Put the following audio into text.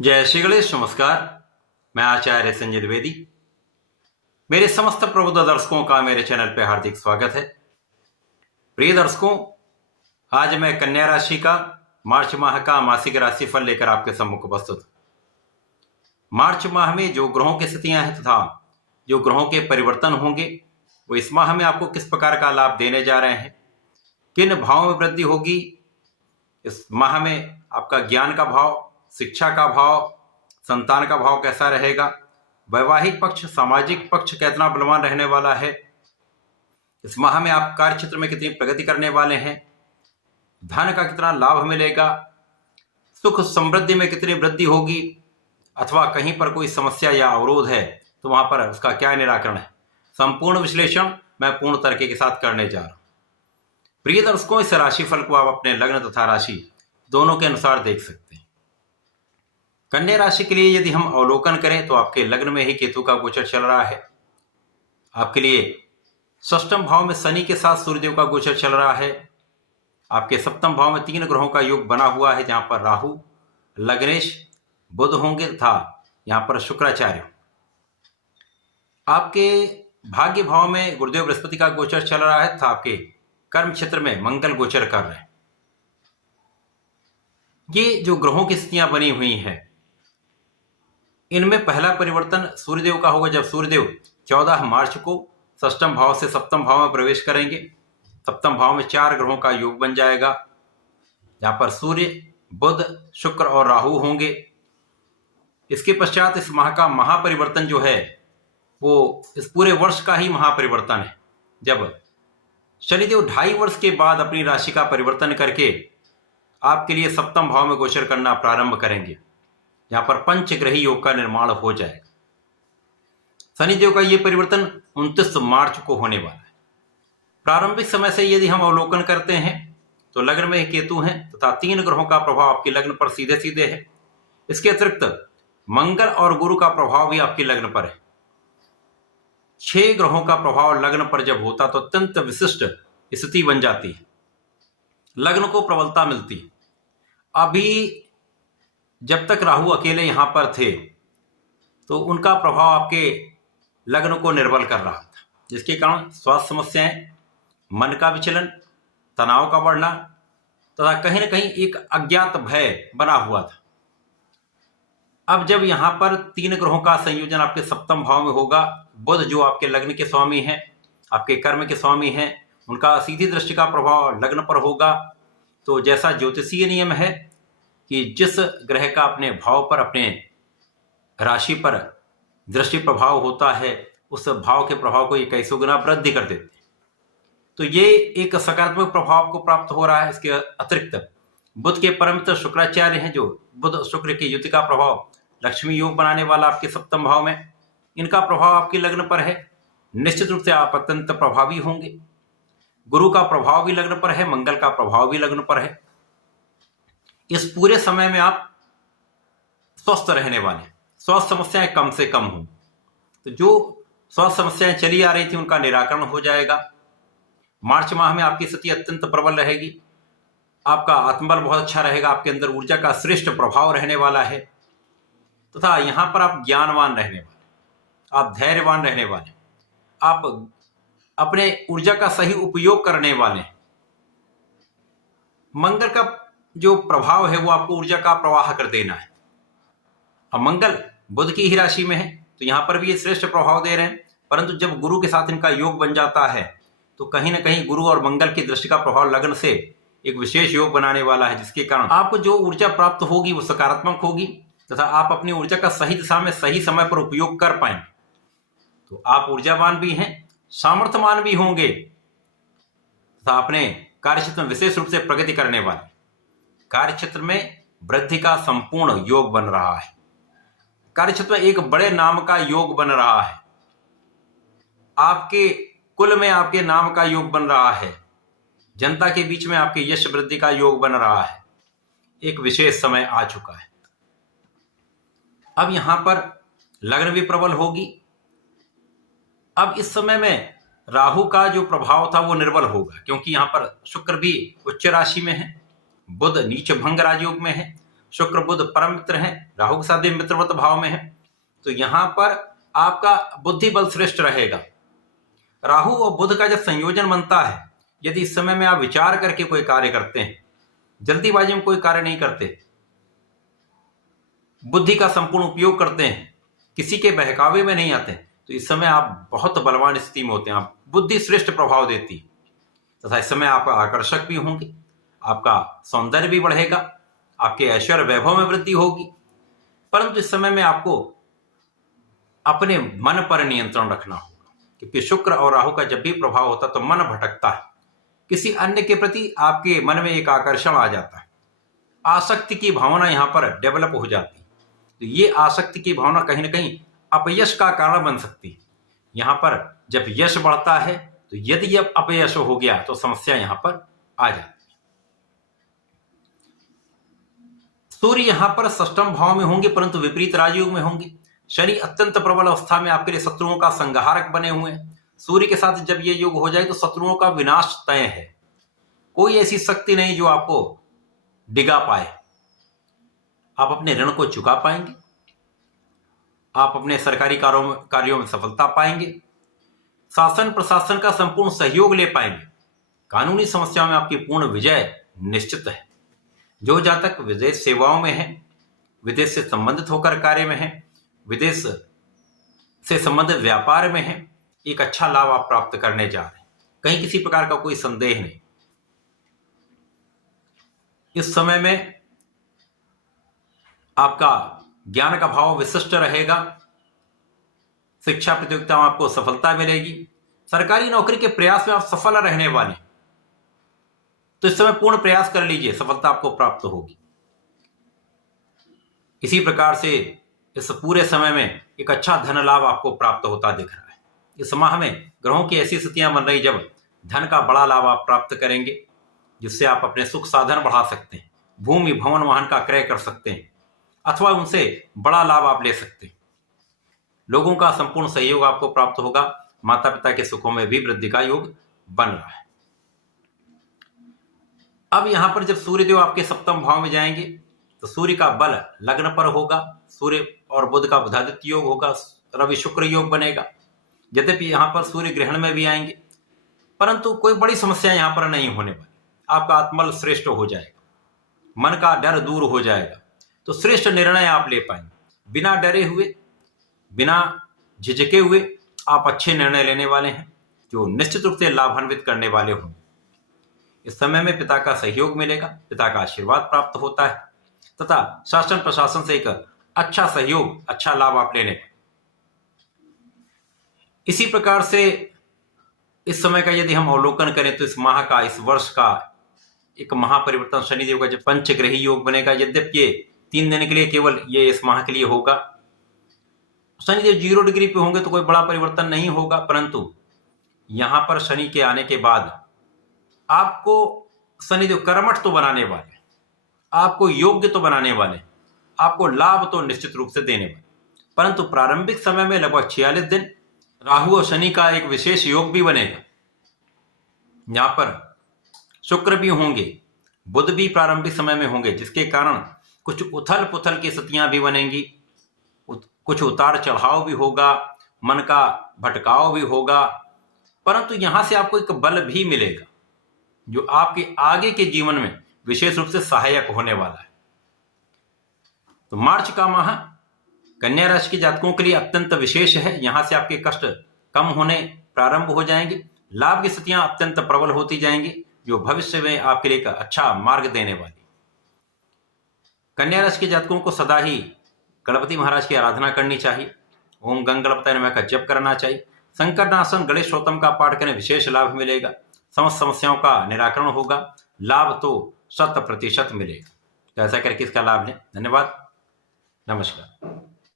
जय श्री गणेश। नमस्कार। मैं आचार्य संजय द्विवेदी। मेरे समस्त प्रबुद्ध दर्शकों का मेरे चैनल पे हार्दिक स्वागत है। प्रिय दर्शकों, आज मैं कन्या राशि का मार्च माह का मासिक राशिफल लेकर आपके सम्मुख उपस्थित हूं। मार्च माह में जो ग्रहों की स्थितियां हैं तथा जो ग्रहों के परिवर्तन होंगे वो इस माह में आपको किस प्रकार का लाभ देने जा रहे हैं, किन भावों में वृद्धि होगी, इस माह में आपका ज्ञान का भाव, शिक्षा का भाव, संतान का भाव कैसा रहेगा, वैवाहिक पक्ष, सामाजिक पक्ष कितना बलवान रहने वाला है, इस माह में आप कार्य क्षेत्र में कितनी प्रगति करने वाले हैं, धन का कितना लाभ मिलेगा, सुख समृद्धि में कितनी वृद्धि होगी, अथवा कहीं पर कोई समस्या या अवरोध है तो वहां पर उसका क्या निराकरण है, संपूर्ण विश्लेषण मैं पूर्ण तरीके के साथ करने जा रहा हूं। प्रिय दर्शकों, इस राशिफल को आप अपने लग्न तथा राशि दोनों के अनुसार देख सकते हैं। कन्या राशि के लिए यदि हम अवलोकन करें तो आपके लग्न में ही केतु का गोचर चल रहा है। आपके लिए षष्ठम भाव में शनि के साथ सूर्यदेव का गोचर चल रहा है। आपके सप्तम भाव में 3 ग्रहों का योग बना हुआ है, जहां पर राहु, लग्नेश, बुध होंगे तथा यहां पर शुक्राचार्य। आपके भाग्य भाव में गुरुदेव बृहस्पति का गोचर चल रहा है तथा आपके कर्म क्षेत्र में मंगल गोचर कर रहे हैं। ये जो ग्रहों की स्थितियां बनी हुई हैं, इनमें पहला परिवर्तन सूर्यदेव का होगा, जब सूर्यदेव 14 मार्च को षष्ठम भाव से सप्तम भाव में प्रवेश करेंगे। सप्तम भाव में 4 ग्रहों का योग बन जाएगा, जहां पर सूर्य, बुध, शुक्र और राहु होंगे। इसके पश्चात इस माह का महापरिवर्तन जो है वो इस पूरे वर्ष का ही महापरिवर्तन है, जब शनिदेव 2.5 वर्ष के बाद अपनी राशि का परिवर्तन करके आपके लिए सप्तम भाव में गोचर करना प्रारंभ करेंगे, जहां पर पंचग्रही योग का निर्माण हो जाएगा। शनिदेव का यह परिवर्तन 29 मार्च को होने वाला है। प्रारंभिक समय से यदि हम अवलोकन करते हैं तो लग्न में केतु हैं तथा 3 ग्रहों का प्रभाव आपके लग्न पर सीधे सीधे है। इसके अतिरिक्त मंगल और गुरु का प्रभाव भी आपके लग्न पर है। 6 ग्रहों का प्रभाव लग्न पर जब होता तो अत्यंत विशिष्ट स्थिति बन जाती है, लग्न को प्रबलता मिलती है। अभी जब तक राहु अकेले यहां पर थे तो उनका प्रभाव आपके लग्न को निर्बल कर रहा था, जिसके कारण स्वास्थ्य समस्याएं, मन का विचलन, तनाव का बढ़ना तथा कहीं ना कहीं एक अज्ञात भय बना हुआ था। अब जब यहां पर 3 ग्रहों का संयोजन आपके सप्तम भाव में होगा, बुध जो आपके लग्न के स्वामी हैं, आपके कर्म के स्वामी हैं, उनका सीधी दृष्टि का प्रभाव लग्न पर होगा। तो जैसा ज्योतिषीय नियम है कि जिस ग्रह का अपने भाव पर, अपने राशि पर दृष्टि प्रभाव होता है, उस भाव के प्रभाव को 21 गुना वृद्धि कर देते हैं। तो ये एक सकारात्मक प्रभाव को प्राप्त हो रहा है। इसके अतिरिक्त बुध के परम मित्र शुक्राचार्य हैं, जो बुध शुक्र की युति का प्रभाव लक्ष्मी योग बनाने वाला आपके सप्तम भाव में, इनका प्रभाव आपके लग्न पर है। निश्चित रूप से आप अत्यंत प्रभावी होंगे। गुरु का प्रभाव भी लग्न पर है, मंगल का प्रभाव भी लग्न पर है। इस पूरे समय में आप स्वस्थ रहने वाले, स्वास्थ्य समस्याएं कम से कम हों। तो जो स्वास्थ्य समस्याएं चली आ रही थी उनका निराकरण हो जाएगा। मार्च माह में आपकी स्थिति अत्यंत प्रबल रहेगी। आपका आत्मबल बहुत अच्छा रहेगा, आपके अंदर ऊर्जा का श्रेष्ठ प्रभाव रहने वाला है तथा यहां पर आप ज्ञानवान रहने वाले, आप धैर्यवान रहने वाले, आप अपने ऊर्जा का सही उपयोग करने वाले हैं। मंगल का जो प्रभाव है वो आपको ऊर्जा का प्रवाह कर देना है। अब मंगल बुध की ही राशि में है तो यहां पर भी ये श्रेष्ठ प्रभाव दे रहे हैं, परंतु जब गुरु के साथ इनका योग बन जाता है तो कहीं ना कहीं गुरु और मंगल की दृष्टि का प्रभाव लग्न से एक विशेष योग बनाने वाला है, जिसके कारण आपको जो ऊर्जा प्राप्त होगी वो सकारात्मक होगी तथा आप अपनी ऊर्जा का सही दिशा में सही समय पर उपयोग कर पाएंगे। तो आप ऊर्जावान भी हैं, सामर्थ्यवान भी होंगे तथा अपने कार्यक्षेत्र में विशेष रूप से प्रगति करने वाले। कार्यक्षेत्र में वृद्धि का संपूर्ण योग बन रहा है। कार्यक्षेत्र में एक बड़े नाम का योग बन रहा है। आपके कुल में आपके नाम का योग बन रहा है। जनता के बीच में आपके यश वृद्धि का योग बन रहा है। एक विशेष समय आ चुका है। अब यहां पर लग्न भी प्रबल होगी। अब इस समय में राहु का जो प्रभाव था वो निर्बल होगा, क्योंकि यहां पर शुक्र भी उच्च राशि में है, बुध नीच भंग राजयोग में है, शुक्र बुध परम मित्र हैं, राहु के साथ भी मित्रवत भाव में है, तो यहां पर आपका बुद्धि बल श्रेष्ठ रहेगा। राहु और बुध का जब संयोजन बनता है, यदि इस समय में आप विचार करके कोई कार्य करते हैं, जल्दीबाजी में कोई कार्य नहीं करते, बुद्धि का संपूर्ण उपयोग करते हैं, किसी के बहकावे में नहीं आते, तो इस समय आप बहुत बलवान स्थिति में होते हैं। आप बुद्धि श्रेष्ठ प्रभाव देती तथा इस समय आप आकर्षक भी होंगे, आपका सौंदर्य भी बढ़ेगा, आपके ऐश्वर्य वैभव में वृद्धि होगी। परंतु इस समय में आपको अपने मन पर नियंत्रण रखना होगा, क्योंकि शुक्र और राहु का जब भी प्रभाव होता है तो मन भटकता है, किसी अन्य के प्रति आपके मन में एक आकर्षण आ जाता है, आसक्ति की भावना यहां पर डेवलप हो जाती है। तो ये आसक्ति की भावना कहीं ना कहीं अपयश का कारण बन सकती है। यहां पर जब यश बढ़ता है तो यदि अब अपयश हो गया तो समस्या यहां पर आ जाती है। सूर्य यहां पर षष्ठम भाव में होंगे, परंतु विपरीत राजयोग में होंगे। शनि अत्यंत प्रबल अवस्था में आपके लिए शत्रुओं का संहारक बने हुए हैं। सूर्य के साथ जब ये योग हो जाए तो शत्रुओं का विनाश तय है, कोई ऐसी शक्ति नहीं जो आपको डिगा पाए। आप अपने ऋण को चुका पाएंगे, आप अपने सरकारी कार्यों में सफलता पाएंगे, शासन प्रशासन का संपूर्ण सहयोग ले पाएंगे, कानूनी समस्याओं में आपकी पूर्ण विजय निश्चित है। जो जातक विदेश सेवाओं में है, विदेश से संबंधित होकर कार्य में है, विदेश से संबंधित व्यापार में है, एक अच्छा लाभ आप प्राप्त करने जा रहे हैं, कहीं किसी प्रकार का कोई संदेह नहीं। इस समय में आपका ज्ञान का भाव विशिष्ट रहेगा, शिक्षा प्रतियोगिता में आपको सफलता मिलेगी, सरकारी नौकरी के प्रयास में आप सफल रहने वाले, तो इस समय पूर्ण प्रयास कर लीजिए, सफलता आपको प्राप्त होगी। इसी प्रकार से इस पूरे समय में एक अच्छा धन लाभ आपको प्राप्त होता दिख रहा है। इस माह में ग्रहों की ऐसी स्थितियां बन रही जब धन का बड़ा लाभ आप प्राप्त करेंगे, जिससे आप अपने सुख साधन बढ़ा सकते हैं, भूमि भवन वाहन का क्रय कर सकते हैं, अथवा उनसे बड़ा लाभ आप ले सकते हैं। लोगों का संपूर्ण सहयोग आपको प्राप्त होगा, माता पिता के सुखों में भी वृद्धि का योग बन रहा है। अब यहां पर जब सूर्यदेव आपके सप्तम भाव में जाएंगे तो सूर्य का बल लग्न पर होगा, सूर्य और बुध का बुधादित्य योग होगा, रवि शुक्र योग बनेगा। यद्यपि यहां पर सूर्य ग्रहण में भी आएंगे, परंतु कोई बड़ी समस्या यहां पर नहीं होने वाली। आपका आत्मबल श्रेष्ठ हो जाएगा, मन का डर दूर हो जाएगा, तो श्रेष्ठ निर्णय आप ले पाएंगे। बिना डरे हुए, बिना झिझके हुए आप अच्छे निर्णय लेने वाले हैं, जो निश्चित रूप से लाभान्वित करने वाले होंगे। इस समय में पिता का सहयोग मिलेगा, पिता का आशीर्वाद प्राप्त होता है तथा शासन प्रशासन से एक अच्छा सहयोग, अच्छा लाभ आप लेने। इसी प्रकार से इस समय का यदि हम अवलोकन करें तो इस माह का, इस वर्ष का एक महापरिवर्तन शनिदेव का जब पंचग्रही योग बनेगा। यद्यपि ये 3 दिन के लिए केवल ये इस माह के लिए होगा, शनिदेव 0 डिग्री पे होंगे तो कोई बड़ा परिवर्तन नहीं होगा, परंतु यहां पर शनि के आने के बाद आपको शनिदेव कर्मठ तो बनाने वाले, आपको योग्य तो बनाने वाले, आपको लाभ तो निश्चित रूप से देने वाले। परंतु प्रारंभिक समय में लगभग 46 दिन राहु और शनि का एक विशेष योग भी बनेगा। यहां पर शुक्र भी होंगे, बुध भी प्रारंभिक समय में होंगे, जिसके कारण कुछ उथल पुथल की स्थितियां भी बनेंगी, कुछ उतार चढ़ाव भी होगा, मन का भटकाव भी होगा, परंतु यहां से आपको एक बल भी मिलेगा जो आपके आगे के जीवन में विशेष रूप से सहायक होने वाला है। तो मार्च का माह कन्या राशि के जातकों के लिए अत्यंत विशेष है। यहां से आपके कष्ट कम होने प्रारंभ हो जाएंगे, लाभ की स्थितियां अत्यंत प्रबल होती जाएंगी, जो भविष्य में आपके लिए एक अच्छा मार्ग देने वाली। कन्या राशि के जातकों को सदा ही गणपति महाराज की आराधना करनी चाहिए, ओम गंग गणपताय नमः का जप करना चाहिए, संकटनाशन गणेश स्तोत्रम का पाठ करने विशेष लाभ मिलेगा, समस्त समस्याओं का निराकरण होगा, लाभ तो 100% मिलेगा। तो ऐसा करके इसका लाभ लें। धन्यवाद, नमस्कार।